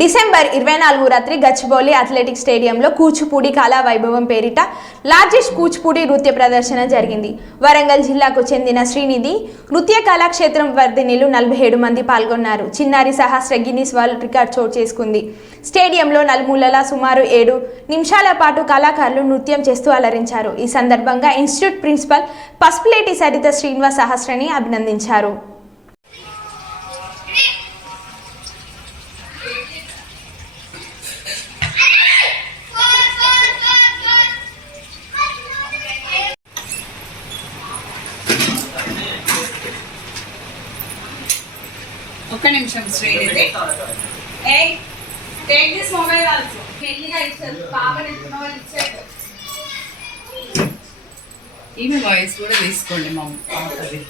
December ఇరవై నాలుగు రాత్రి గచ్చిబౌలి అథ్లెటిక్ స్టేడియంలో కూచిపూడి కళా వైభవం పేరిట లార్జెస్ట్ కూచిపూడి నృత్య ప్రదర్శన జరిగింది. వరంగల్ జిల్లాకు చెందిన శ్రీనిధి నృత్య కళాక్షేత్రం వర్ధినిలు నలభై ఏడు మంది పాల్గొన్నారు. చిన్నారి సహస్ర గిన్నీస్ వరల్డ్ రికార్డ్ చోటు చేసుకుంది. స్టేడియంలో నలుమూలల సుమారు ఏడు నిమిషాల పాటు కళాకారులు నృత్యం చేస్తూ అలరించారు. ఈ సందర్భంగా ఇన్స్టిట్యూట్ ప్రిన్సిపల్ పసుపులేటి సరిత శ్రీనివాస్ సహస్రని అభినందించారు. ఒక్క నిమిషం ఏయ్ టేక్ దిస్ మొబైల్ ఆల్సో పెళ్ళిగా ఇచ్చారు పాపని ఎత్తుకున్న వాళ్ళు ఇచ్చారు. ఈమె వాయిస్ కూడా తీసుకోండి మా పాపది.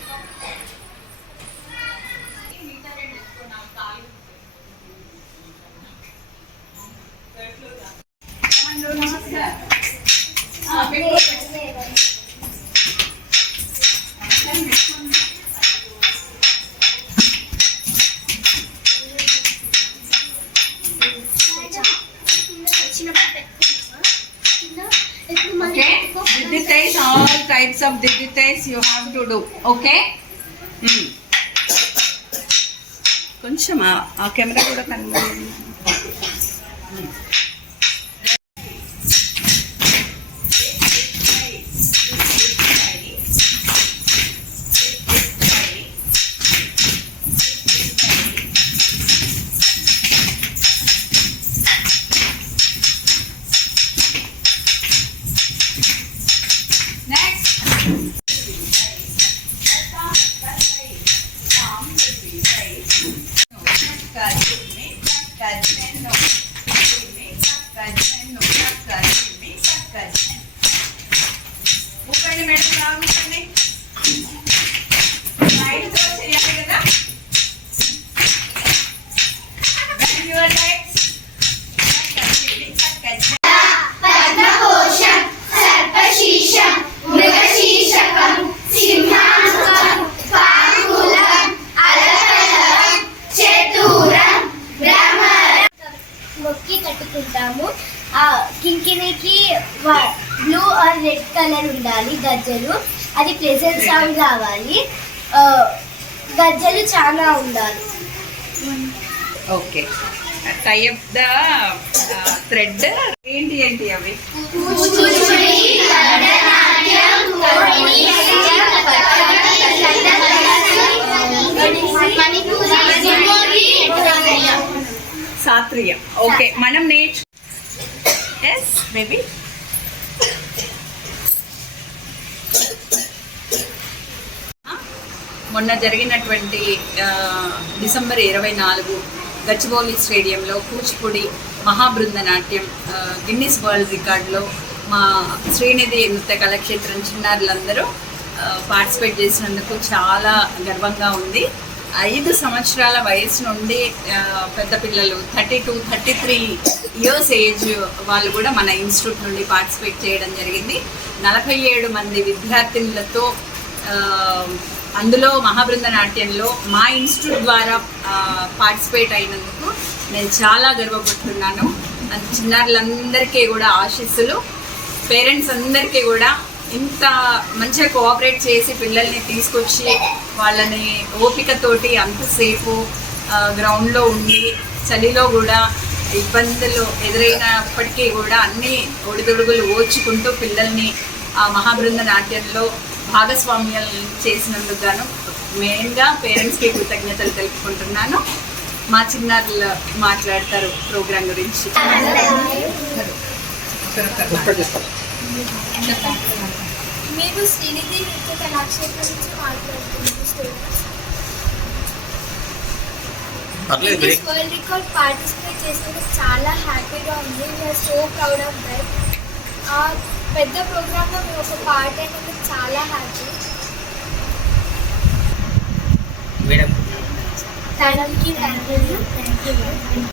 ఆ, Digitize all types of digitize you have to do. Okay? కొంచెం ఆ- ఆ కెమెరా కూడా కనబడింది ఊపండి మేడం రాగుంటండి రైట్తో చేయాలి కదా Bend your legs. పద్మకోశం సర్పశీర్షం మృగశీర్షకం సింహానుకం పాంగులం అలకలం చతురం భ్రమరం మొక్కి కట్టుకుంటాము ఆ కింకినికి బ్లూ ఆర్ రెడ్ కలర్ ఉండాలి గజ్జలు. అది ప్లెజెంట్ సౌండ్ రావాలి. ఆ, గజ్జలు చాలా ఉండాలి. Okay. Tie up the thread ఏంటి ఏంటి అవి? సాత్రియం. ఓకే మనం నేర్చు ఎస్ బేబీ మొన్న జరిగినటువంటి డిసెంబర్ ఇరవై నాలుగు గచ్చిబౌలి స్టేడియంలో కూచిపూడి మహాబృంద నాట్యం గిన్నిస్ వరల్డ్ రికార్డులో మా శ్రీనిధి నృత్య కళాక్షేత్రం చిన్నారులందరూ పార్టిసిపేట్ చేసినందుకు చాలా గర్వంగా ఉంది. ఐదు సంవత్సరాల వయసు నుండి పెద్ద పిల్లలు thirty two thirty three years age వాళ్ళు కూడా మన ఇన్స్టిట్యూట్ నుండి పార్టిసిపేట్ చేయడం జరిగింది. నలభై ఏడు మంది విద్యార్థినులతో అందులో మహాబృంద నాట్యంలో మా ఇన్స్టిట్యూట్ ద్వారా పార్టిసిపేట్ అయినందుకు నేను చాలా గర్వపడుతున్నాను. చిన్నారులందరికీ కూడా ఆశీస్సులు. పేరెంట్స్ అందరికీ కూడా ఇంత మంచిగా కోఆపరేట్ చేసి పిల్లల్ని తీసుకొచ్చి వాళ్ళని ఓపికతోటి అంతసేపు గ్రౌండ్లో ఉండి చలిలో కూడా ఇబ్బందులు ఎదురైనప్పటికీ కూడా అన్ని ఒడిదుడుగులు ఓర్చుకుంటూ పిల్లల్ని ఆ మహాబృంద నాట్యంలో భాగస్వామ్యం చేసినందుకు గాను మెయిన్గా పేరెంట్స్కి కృతజ్ఞతలు తెలుపుకుంటున్నాను. మా చిన్నారులు మాట్లాడతారు ప్రోగ్రాం గురించి. మీరు శ్రీనిధి నృత్య కళాక్షేత్రం నుంచి మాట్లాడుతున్నారు students break world record participate చేసినందుకు చాలా హ్యాపీగా ఉంది. We're so proud of that పెద్ద ప్రోగ్రామ్లో మేము ఒక పార్ట్ అయినందుకు చాలా happy madam. You thank you thank you